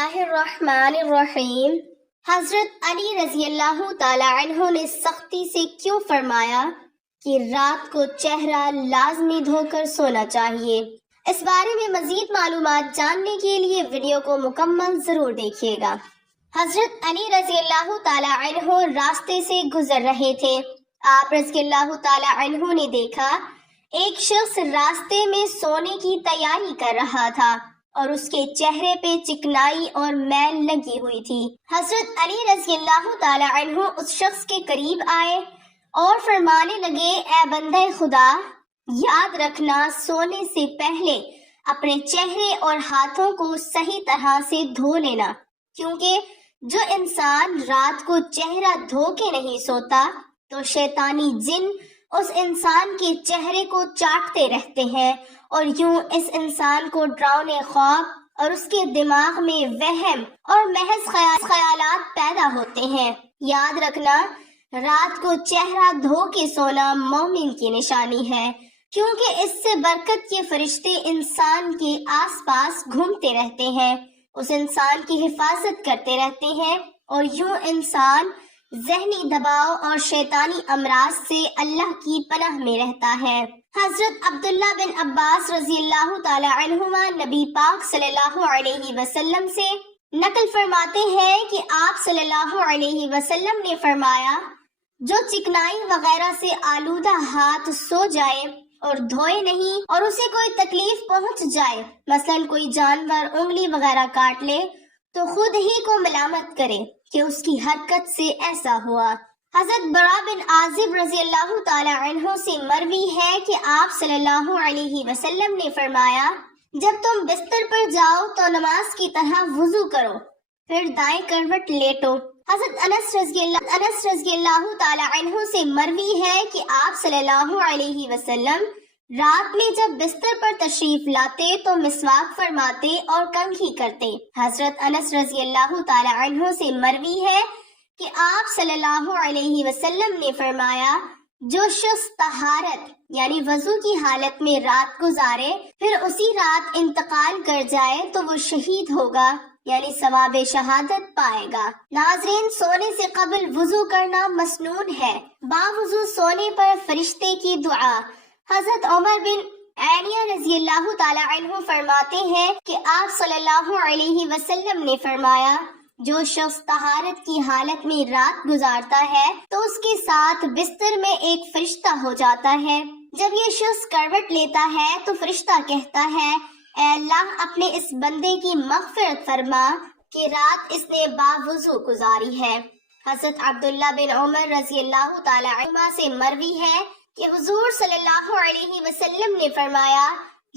اللہ الرحمن الرحیم۔ حضرت علی رضی اللہ تعالی عنہ نے سختی سے کیوں فرمایا کہ رات کو چہرہ لازمی دھو کر سونا چاہیے؟ اس بارے میں مزید معلومات جاننے کے لیے ویڈیو کو مکمل ضرور دیکھیے گا۔ حضرت علی رضی اللہ تعالی عنہ راستے سے گزر رہے تھے۔ آپ رضی اللہ تعالی عنہ نے دیکھا ایک شخص راستے میں سونے کی تیاری کر رہا تھا اور اس کے چہرے پہ چکنائی اور میل لگی ہوئی تھی۔ حضرت علی رضی اللہ تعالی عنہ اس شخص کے قریب آئے اور فرمانے لگے، اے بندہ خدا، یاد رکھنا سونے سے پہلے اپنے چہرے اور ہاتھوں کو صحیح طرح سے دھو لینا، کیونکہ جو انسان رات کو چہرہ دھو کے نہیں سوتا تو شیطانی جن اس انسان کے چہرے کو چاٹتے رہتے ہیں اور یوں اس انسان کو ڈراؤنے خواب اور اس کے دماغ میں وہم اور محض خیالات پیدا ہوتے ہیں۔ یاد رکھنا رات کو چہرہ دھو کے سونا مومن کی نشانی ہے، کیونکہ اس سے برکت کے فرشتے انسان کے آس پاس گھومتے رہتے ہیں، اس انسان کی حفاظت کرتے رہتے ہیں اور یوں انسان ذہنی دباؤ اور شیطانی امراض سے اللہ کی پناہ میں رہتا ہے۔ حضرت عبداللہ بن عباس رضی اللہ تعالی عنہما نبی پاک صلی اللہ علیہ وسلم سے نقل فرماتے ہیں کہ آپ صلی اللہ علیہ وسلم نے فرمایا، جو چکنائی وغیرہ سے آلودہ ہاتھ سو جائے اور دھوئے نہیں اور اسے کوئی تکلیف پہنچ جائے، مثلا کوئی جانور انگلی وغیرہ کاٹ لے، تو خود ہی کو ملامت کرے کہ اس کی حرکت سے ایسا ہوا۔ حضرت برا بن عازب رضی اللہ تعالی عنہ سے مروی ہے کہ آپ صلی اللہ علیہ وسلم نے فرمایا، جب تم بستر پر جاؤ تو نماز کی طرح وضو کرو، پھر دائیں کروٹ لیٹو۔ حضرت انس رضی اللہ تعالی عنہ سے مروی ہے کہ آپ صلی اللہ علیہ وسلم رات میں جب بستر پر تشریف لاتے تو مسواک فرماتے اور کنگھی کرتے۔ حضرت انس رضی اللہ تعالی عنہ سے مروی ہے کہ آپ صلی اللہ علیہ وسلم نے فرمایا، جو شخص طہارت یعنی وضو کی حالت میں رات گزارے پھر اسی رات انتقال کر جائے تو وہ شہید ہوگا، یعنی ثواب شہادت پائے گا۔ ناظرین، سونے سے قبل وضو کرنا مسنون ہے۔ باوضو سونے پر فرشتے کی دعا۔ حضرت عمر بن عینیہ رضی اللہ تعالی عنہ فرماتے ہیں کہ آپ صلی اللہ علیہ وسلم نے فرمایا، جو شخص طہارت کی حالت میں رات گزارتا ہے تو اس کے ساتھ بستر میں ایک فرشتہ ہو جاتا ہے۔ جب یہ شخص کروٹ لیتا ہے تو فرشتہ کہتا ہے، اے اللہ، اپنے اس بندے کی مغفرت فرما کہ رات اس نے باوضو گزاری ہے۔ حضرت عبداللہ بن عمر رضی اللہ تعالی عنہما سے مروی ہے کہ حضور صلی اللہ علیہ وسلم نے فرمایا،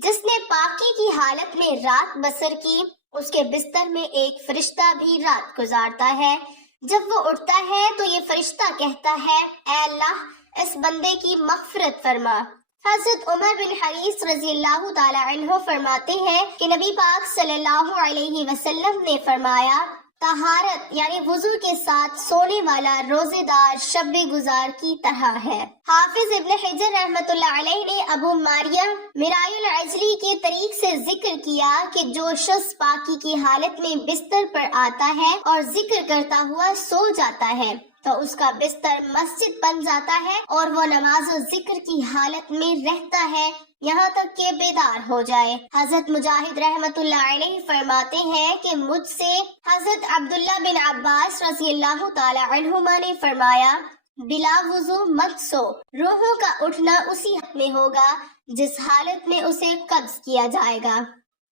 جس نے پاکی کی حالت میں رات بسر کی اس کے بستر میں ایک فرشتہ بھی رات گزارتا ہے۔ جب وہ اٹھتا ہے تو یہ فرشتہ کہتا ہے، اے اللہ، اس بندے کی مغفرت فرما۔ حضرت عمر بن حریث رضی اللہ تعالی عنہ فرماتے ہیں کہ نبی پاک صلی اللہ علیہ وسلم نے فرمایا، طہارت یعنی وضو کے ساتھ سونے والا روزے دار شب گزار کی طرح ہے۔ حافظ ابن حجر رحمۃ اللہ علیہ نے ابو ماریہ مرای العجلی کے طریق سے ذکر کیا کہ جو شخص پاکی کی حالت میں بستر پر آتا ہے اور ذکر کرتا ہوا سو جاتا ہے تو اس کا بستر مسجد بن جاتا ہے اور وہ نماز و ذکر کی حالت میں رہتا ہے یہاں تک کہ بیدار ہو جائے۔ حضرت مجاہد رحمت اللہ علیہ فرماتے ہیں کہ مجھ سے حضرت عبداللہ بن عباس رضی اللہ تعالی عنہما نے فرمایا، بلا وضو مت سو، روحوں کا اٹھنا اسی حالت میں ہوگا جس حالت میں اسے قبض کیا جائے گا۔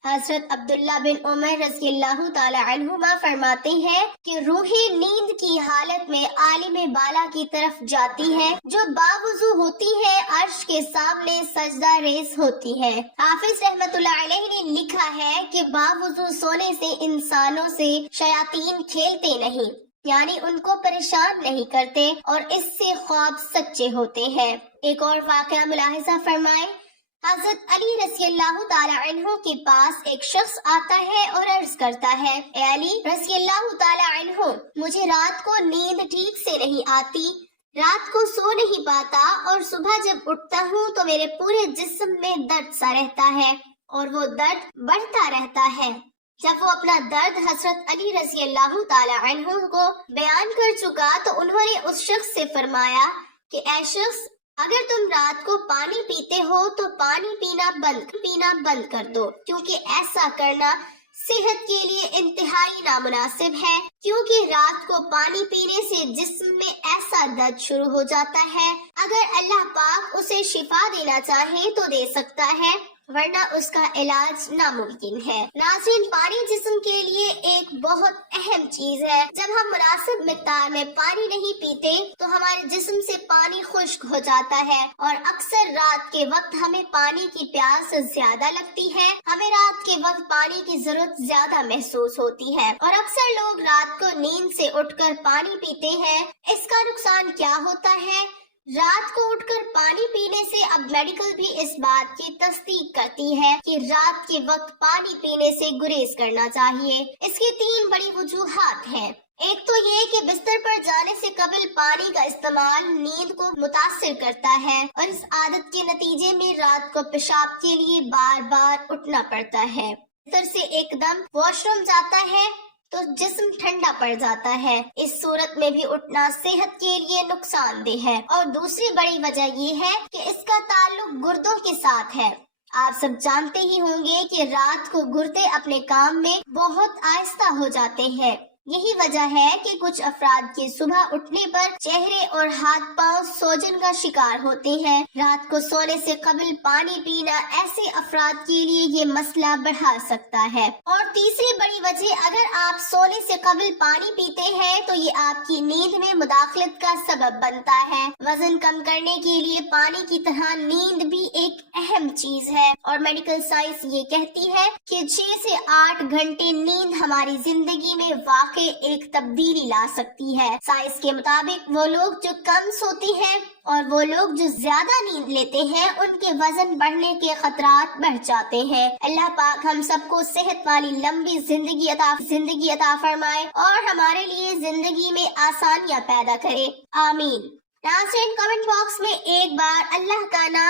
حضرت عبداللہ بن عمر رضی اللہ تعالی عنہما فرماتے ہیں کہ روح نیند کی حالت میں عالم بالا کی طرف جاتی ہے، جو باوضو ہوتی ہے، عرش کے سامنے سجدہ ریز ہوتی ہے۔ حافظ رحمت اللہ علیہ نے لکھا ہے کہ باوضو سونے سے انسانوں سے شیاطین کھیلتے نہیں، یعنی ان کو پریشان نہیں کرتے اور اس سے خواب سچے ہوتے ہیں۔ ایک اور واقعہ ملاحظہ فرمائیں۔ حضرت علی رضی اللہ تعالی عنہ کے پاس ایک شخص آتا ہے اور عرض کرتا ہے، اے علی رضی اللہ تعالی عنہ، مجھے رات کو نیند ٹھیک سے نہیں آتی، رات کو سو نہیں پاتا اور صبح جب اٹھتا ہوں تو میرے پورے جسم میں درد سا رہتا ہے اور وہ درد بڑھتا رہتا ہے، جب وہ اپنا درد حضرت علی رضی اللہ تعالی عنہ کو بیان کر چکا تو انہوں نے اس شخص سے فرمایا کہ اے شخص، اگر تم رات کو پانی پیتے ہو تو پانی پینا بند کر دو، کیونکہ ایسا کرنا صحت کے لیے انتہائی نامناسب ہے، کیونکہ رات کو پانی پینے سے جسم میں ایسا درد شروع ہو جاتا ہے، اگر اللہ پاک اسے شفا دینا چاہے تو دے سکتا ہے، ورنہ اس کا علاج ناممکن ہے۔ ناظرین، پانی جسم کے لیے ایک بہت اہم چیز ہے۔ جب ہم مناسب مقدار میں پانی نہیں پیتے تو ہمارے جسم سے پانی خشک ہو جاتا ہے، اور اکثر رات کے وقت ہمیں پانی کی پیاس زیادہ لگتی ہے، ہمیں رات کے وقت پانی کی ضرورت زیادہ محسوس ہوتی ہے، اور اکثر لوگ رات کو نیند سے اٹھ کر پانی پیتے ہیں۔ اس کا نقصان کیا ہوتا ہے؟ رات کو اٹھ کر پانی پینے سے اب میڈیکل بھی اس بات کی تصدیق کرتی ہے کہ رات کے وقت پانی پینے سے گریز کرنا چاہیے۔ اس کی 3 بڑی وجوہات ہیں۔ ایک تو یہ کہ بستر پر جانے سے قبل پانی کا استعمال نیند کو متاثر کرتا ہے، اور اس عادت کے نتیجے میں رات کو پیشاب کے لیے بار بار اٹھنا پڑتا ہے۔ بستر سے ایک دم واش روم جاتا ہے تو جسم ٹھنڈا پڑ جاتا ہے، اس صورت میں بھی اٹھنا صحت کے لیے نقصان دہ ہے۔ اور دوسری بڑی وجہ یہ ہے کہ اس کا تعلق گردوں کے ساتھ ہے۔ آپ سب جانتے ہی ہوں گے کہ رات کو گردے اپنے کام میں بہت آہستہ ہو جاتے ہیں۔ یہی وجہ ہے کہ کچھ افراد کے صبح اٹھنے پر چہرے اور ہاتھ پاؤں سوجن کا شکار ہوتے ہیں۔ رات کو سونے سے قبل پانی پینا ایسے افراد کے لیے یہ مسئلہ بڑھا سکتا ہے۔ اور تیسری بڑی وجہ، اگر آپ سونے سے قبل پانی پیتے ہیں تو یہ آپ کی نیند میں مداخلت کا سبب بنتا ہے۔ وزن کم کرنے کے لیے پانی کی طرح نیند بھی ایک اہم چیز ہے، اور میڈیکل سائنس یہ کہتی ہے کہ 6 سے 8 گھنٹے نیند ہماری زندگی میں واقع ایک تبدیلی لا سکتی ہے۔ سائنس کے مطابق وہ لوگ جو کم سوتے ہیں اور وہ لوگ جو زیادہ نیند لیتے ہیں ان کے وزن بڑھنے کے خطرات بڑھ جاتے ہیں۔ اللہ پاک ہم سب کو صحت والی لمبی زندگی عطا فرمائے اور ہمارے لیے زندگی میں آسانیاں پیدا کرے، آمین۔ ناظرین، کمنٹ باکس میں ایک بار اللہ کا نام